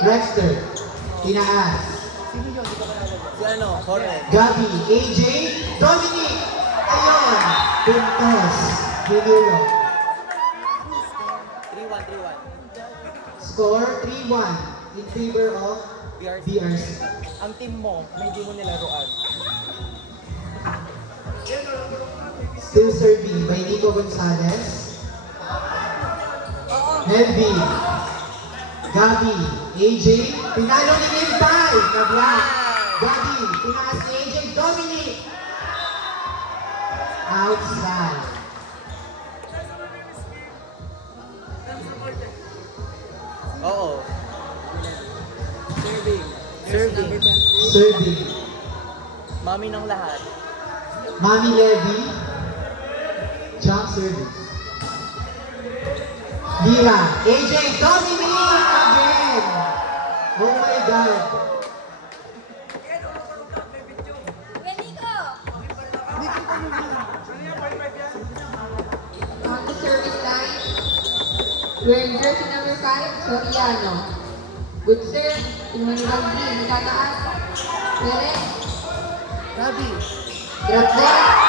Rexter. Tinaas. Si ano? Correct. Gabi. AJ. Dominic. Ayun. Pintos. Gilulo. 3-1. Score 3-1 in favor of BRC. Ang team mo, medyo mo nilaruan. Still serving by Nico Gonzalez. Helby. Gabi. AJ. Pinalo ni Limpay. Kabla. Gabi. Tinaas ni AJ. Dominic. Outside. Oo. Serving. Serving. Mami ng lahat. Mami Levy. Jump service. Lira. AJ. Dominic again. Oh my God. On the service line, wearing jersey number 5, Soriano. Good serve, Emmanuel Green, tataas. Perez, Gabi. drop ball.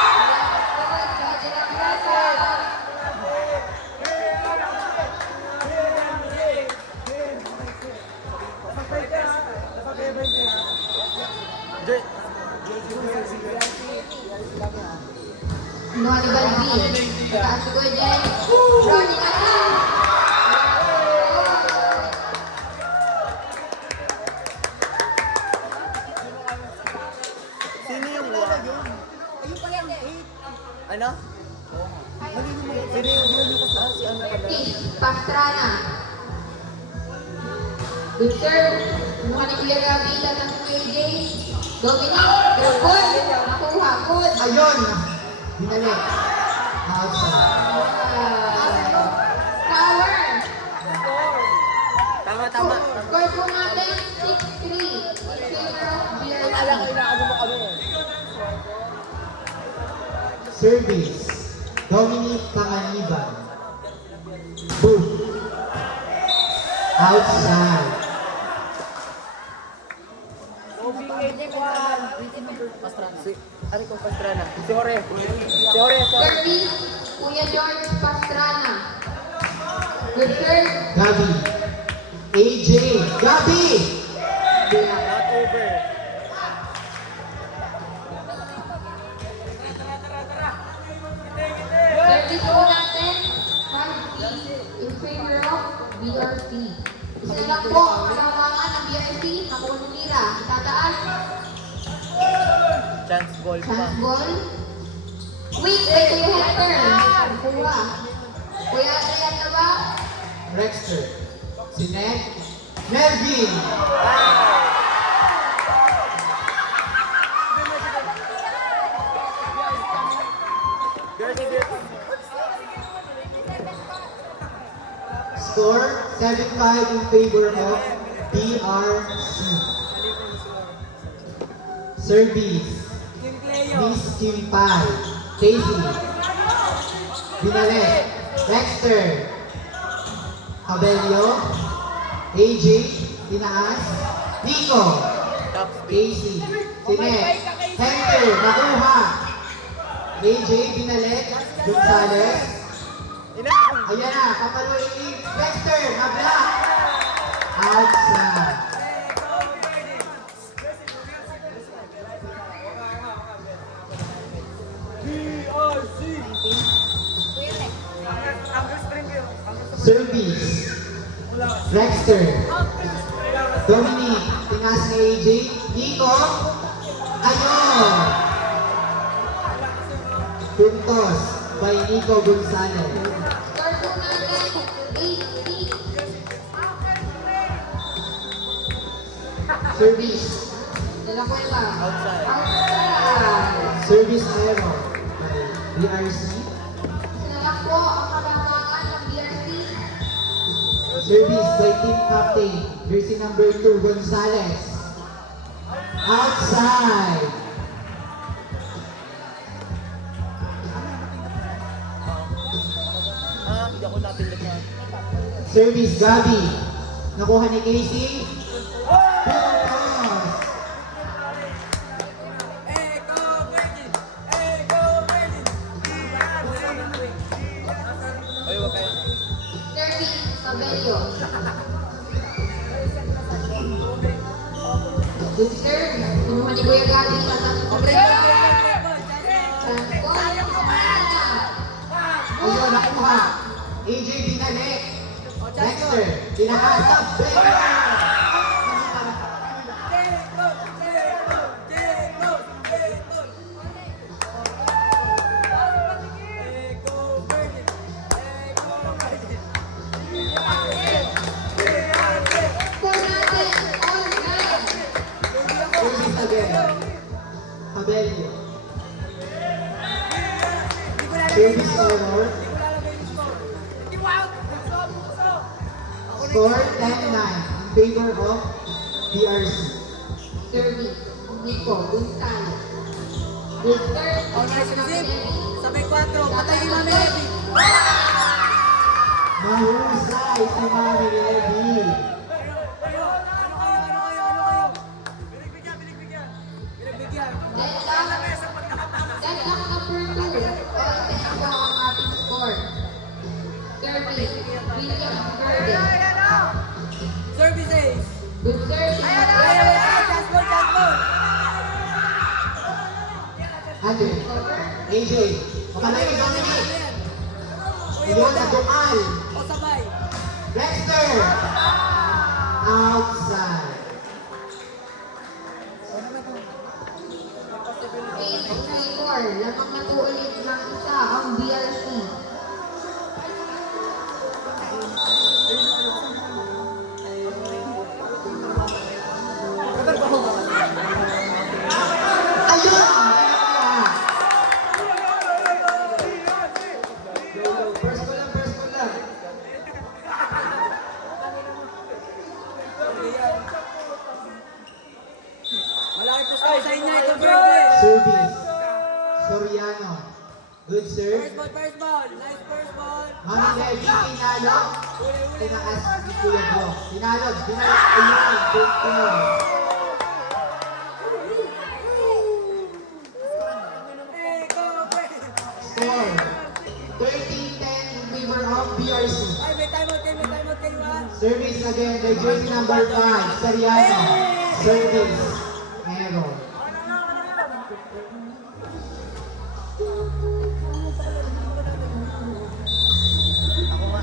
Kinuha ni Balvin. Tataas si Gordon. Running again. Sino yung one? Ano? Sino yung si ano pala? Pastrana. Good serve. Kinuha ni Kuya Gabi. Tataas si AJ. Dominic. Drop ball. Nakuha. Good. Ayun. Binalik. Outside. Power. Tama. Score po natin 6-3 in favor of BRC. Service. Dominic Panganiban. Boom. Outside. Si, ano kong Pastrana? Si Jorge. Sorry. Service, Kuya George Pastrana. Good serve. Gabi. AJ. Gabi. Not over. Service po natin 5-3 in favor of BRC. Isa lang po ang kalamangan ng BRC. Nakuha ni Mira. Tataas. Chance ball pa. Chance ball. Quick kay Kuya Hector. Kuha. Kuya Adrian na ba? Rexter. Sinek. Melvin. Score 7-5 in favor of BRC. Service. Miss Kimpal. Casey. Binalik. Dexter. Abelio. AJ. Tinaas. Nico. Top speed. Casey. Sinek. Hector. Nakuha. AJ. Binalik. Gonzalez. Ayan na. Papaluin ni Dexter. Nablock. Outside. Service. Rexter. Dominic. Tinaas ni AJ. Nico. Ayun. Puntos by Nico Gonzalez. Score po natin 8-3. Service. Dala ko ba? Outside. Outside. Service error by BRC. Sinalak po ang kabangangan ng BRC. Service by team captain. Jersey number 2, Gonzalez. Outside. Hindi ako napindot na. Service Gabi. Nakuha ni Casey. Pintas. Service, Cabello. Good serve. Kinuha ni Kuya Gary sa transport. Ayun, nakuha. AJ binalik. Dexter, tinaas ang Service again. Cabello. Service error. Score 10-9 in favor of BRC. Service, Nico, Gonzalo. Good serve. Oh, nice receive. Sabay 4. Patay ni Mami Levy. Mahusay si Mami Levy. Deadlock number 2. All 10 po ang ating score. Service, William Verde. Services. Good serve. Andre, AJ, makalay Dominic. Iyon sa Dumal. O sabay. Dexter. Outside. Phase 3-4. Lamang na po ulit ng isa ang BRC. Ayun! First ball lang, first ball lang. Malaki po sa inyo ito, Verde. Service. Soriano. Good serve. First ball. Nice first ball. Mami Levy, tinalo. Tinaas ni Kuya Blo. Tinalo. Binalik. Ayun. Good serve. Score 13-10 in favor of BRC. Ay, may timeout kayo, ha? Service again by jersey number 5, Soriano. Service. Error.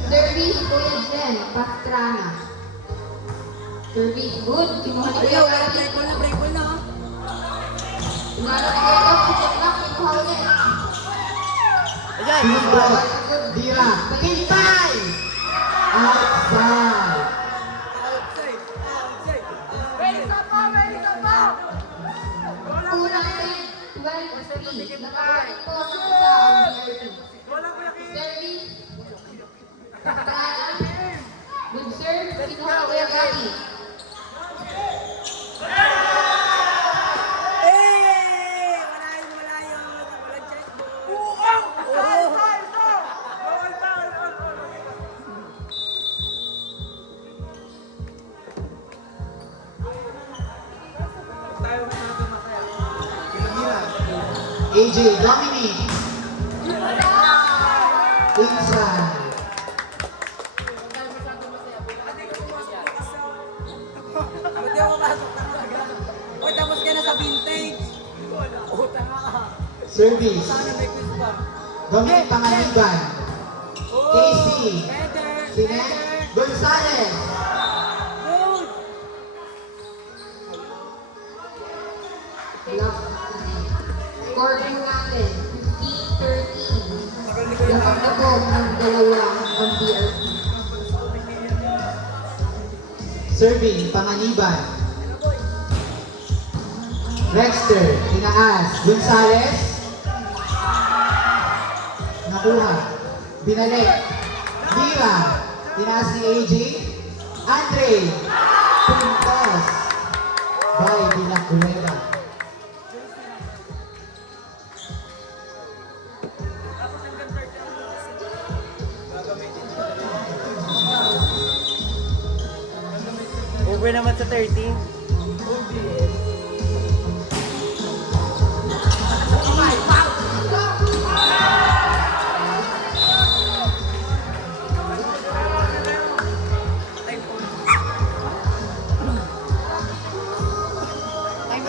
Service, Kuya Jen, Pastrana. Service, good. Kinuha ni Kuya Ayaw, Gary. break ball na, ha? Tinalo ni Kuya Gary. Deadlock, kinuha ulit. Team ball. Dira. Hintay! Outside. Kulang 10, 12-3. Nakakulit po ng isa ang BRC. Service, Pastrana. Good serve. Kinuha ni Kuya Gary. Wala yun. Walang checkbook. AJ, Dominic. Inside. Buti ako pasok na agad. Oy, tapos ka na sa vintage. Tama ka. Service. Sana may quiz pa. Dominic Pangaliban. Casey. Header. Sinet. Gonzalez. Good. Block. Score po natin, 15-13. Lamang na po ng dalawa ang BRC. Serving, Panganiban. Dexter, tinaas. Gonzalez. Nakuha. Binalik. Mira. Tinaas ni AJ. Andre. Pintas. By De La Cueva. Over naman sa 30. Time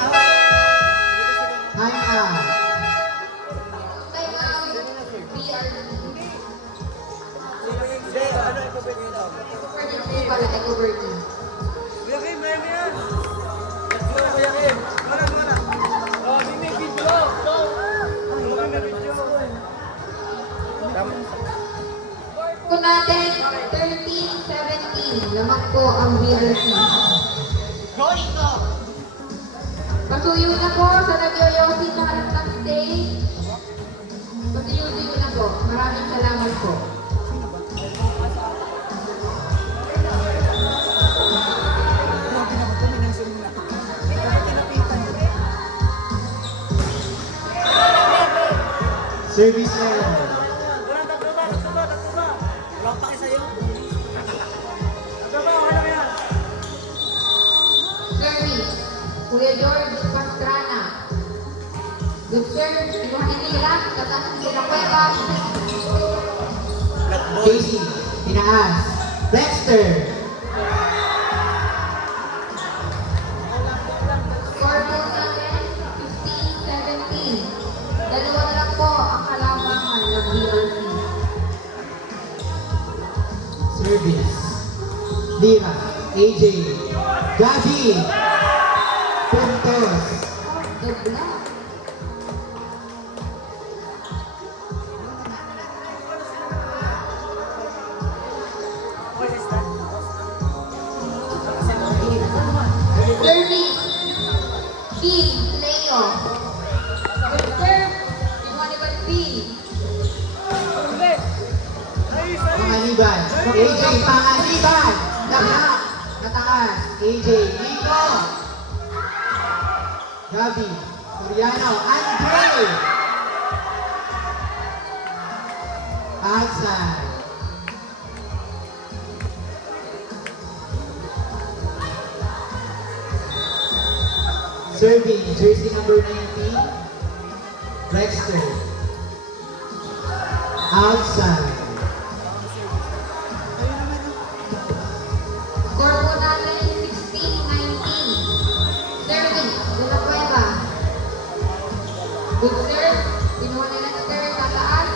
out. Time out. BRC. Hindi, ano yung pabili nito? For the two pala, Eco Birdie. Kuya Kim, may yan! Kuya Kim! Wala! Oh, may video! May video! Kung natin, 13-17. Lamang po ang BRC. Pasuyo na po sa nagyoyosin na harap ng stage. Pasuyo na po. Maraming salamat po. Service error. Wala pa kayo sa'yo. Okay na yan. Service. Kuya George Pastrana. Good serve. Kinuha ni Nila. Tatanong si La Cueva. Casey, tinaas. Dexter. Score po natin, 15-17. Dalawa na lang po ang kalamangan ng BRC. Service. Lira. AJ. Gabi. Puntos. The block. Service. Bill Leo. Good serve. Iwanibal Bill. Pangaliban. AJ, pangaliban. Lahat. Nataas. AJ. Nico. Gabi. Soriano. Andre. Outside. Serving, jersey number 19, Dexter. Outside. Score po natin 16-19. Serving. De La Cueva. Good serve. Pinuha ni Dexter sa taas.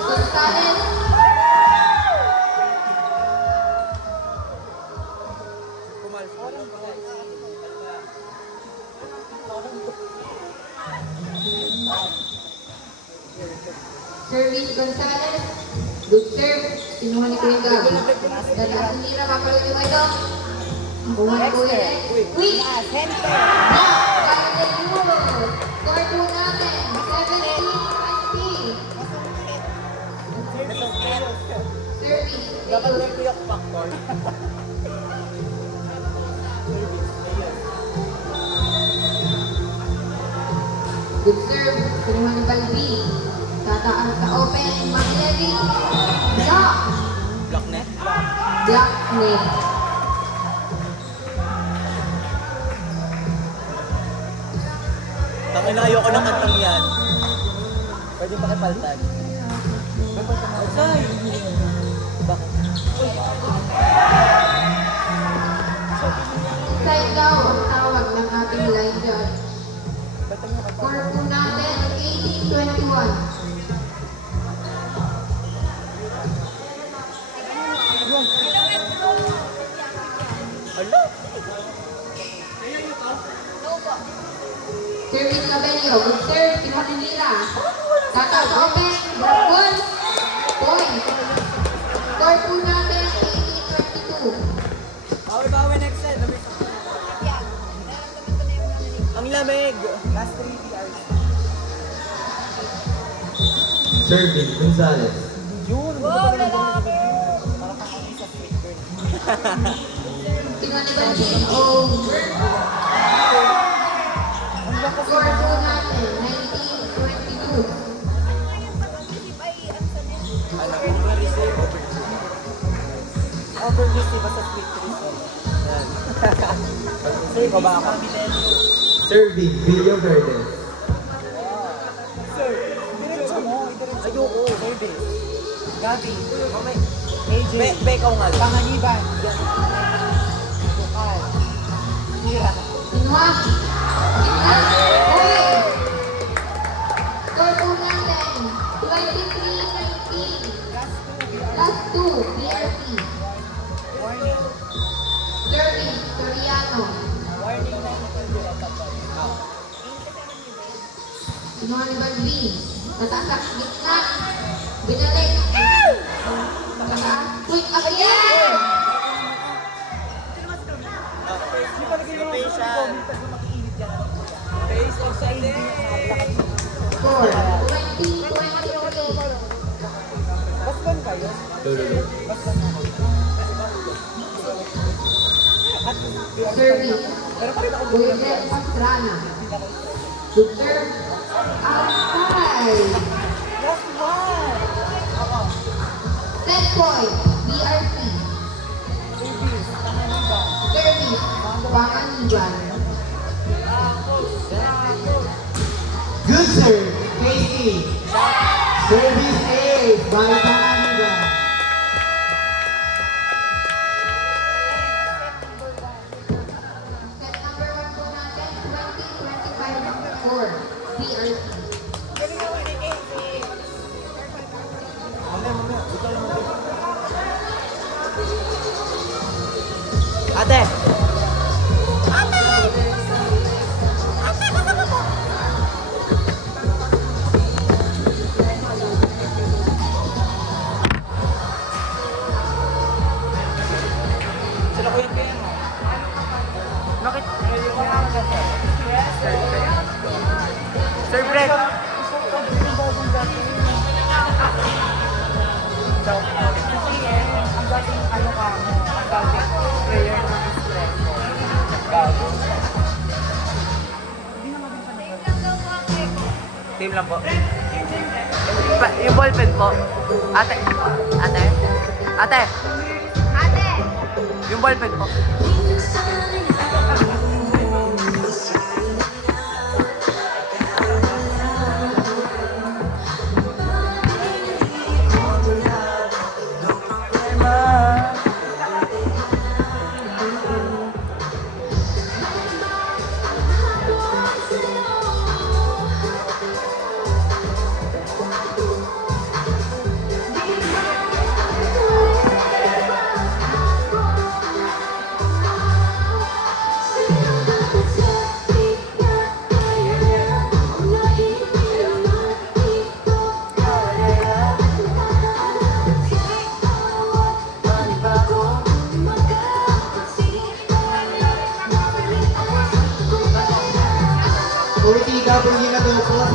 Gonzales. Service Gonzales. Good serve. Pinuha ni Kuya Gab. Dala si Nira. Papalot yung ito. Kuha ni Kuya Lex. Quick. Block. Kaya na yun. Score po natin. 17-20. Service. Dapat lang kuya factor. Good serve. Pinuha ni Balbi. Tataas sa open. Maglevy. Block. Block net. Block net. Tangin na ayoko ng kantang yan. Pwede pakipaltan. Say! Bakit? Side daw ang tawag ng ating line judge. Score po natin 18-21. Ala! Service Labelio. Good serve. Pinuha ni Lira. Tataas open. Block ball. Point. Score po natin 18-22. Bawi-bawi next set. Ang lamig! Last 3 PRs. Serving, Gonzales. Yun! Wow, lalaki! Para pa kami sa street girl. Pinuha ni Balbi. Over. Score po natin 19-22. Ano? Over-receive? Over-receive. Over-receive sa street girl. Yan. Sir, ko ba ako? Serving, Villo Verde. Sir, diretso mo. Ayoko, service. Gabi. Okay. AJ. Bekaw nga. Panganiban. Bukal. Mira. Kinuha. Uy! Score po natin. 23-19. Last two, BRP. Warning. Serving, Soriano. Warning na Kinuha ni Balvin. Tatasak, gitna. Binalik. Tataas. Quick again! Di pa lagay yung comment pag makiinit yan. Face of silence. Score, 20-23. Basban kayo? Lolo. Basban ako. Serving. Pero pa rin ako Wilder Pastrana. Good serve. Outside. Last one. Ako. Set point. BRP. Service. Panganiban. Service. Panganiban. Good serve, Casey. Service A, by Panganiban. Set number 1 po natin. 20-25 BRP. Ate! Sila ko yung kaya mo. Bakit? Sir Brett! Ang dating ano ka mo, ang dating prayer ng espresso. Gago. Same lang po. Yung ballpen po. Ate. Ate. Ate. Ate! Yung ballpen po. Ulti, double game na to, plus